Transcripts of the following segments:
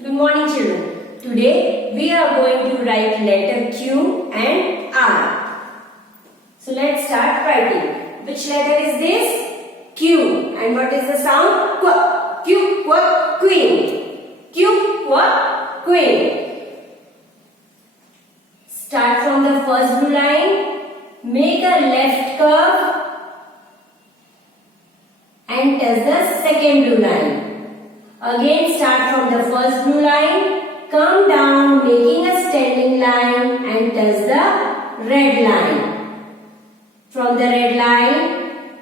Good morning, children. Today we are going to write letter Q and R. So let's start writing. Which letter is this? Q. And what is the sound? Qu. Q, qu, queen. Q, qu, queen. Start from the first blue line. Make a left curve and touch the second blue line. Again start from the first blue line, come down making a standing line and touch the red line. From the red line,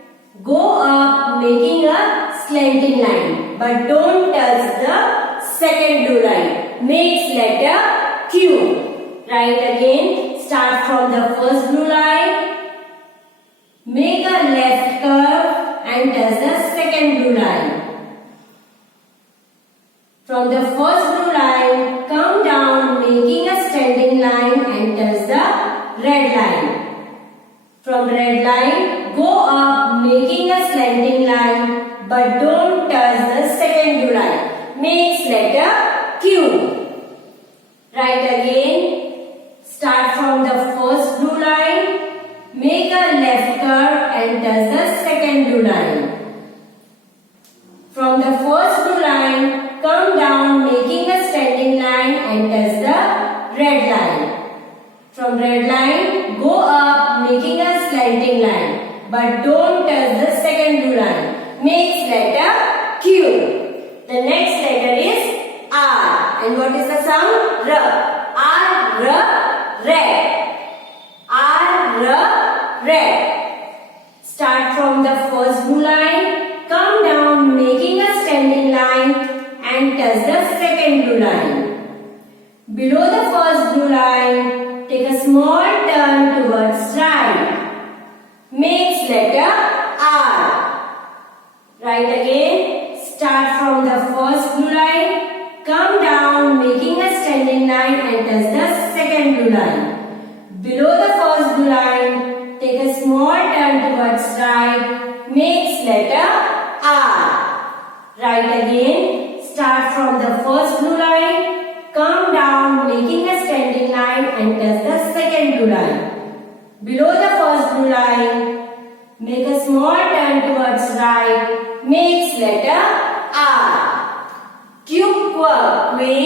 go up making a slanting line, but don't touch the second blue line. Makes letter Q. Write again, start from the first blue line, make a left curve and touch the second blue line. From the first blue line, come down making a standing line and touch the red line. From red line, go up making a slanting line but don't touch the second blue line. Makes letter Q. Write again. Start from the first blue line, make a left curve and touch the second blue line. From the first blue line, come down making a standing line and touch the red line. From red line, go up making a slanting line but don't touch the second blue line. Makes letter Q. The next letter is R. And what is the sound? R. R, R, red. R, R, red. Start from the first blue line, come down making a standing line and touch the second blue line. Below the first blue line, take a small turn towards right. Makes letter R. Write again. Start from the first blue line, come down making a standing line and touch the second blue line. Below the first blue line, take a small turn towards right. Makes letter R. Write again. Start from the first blue line, come down making a standing line and touch the second blue line. Below the first blue line, make a small turn towards right. Makes letter R. Q, queen.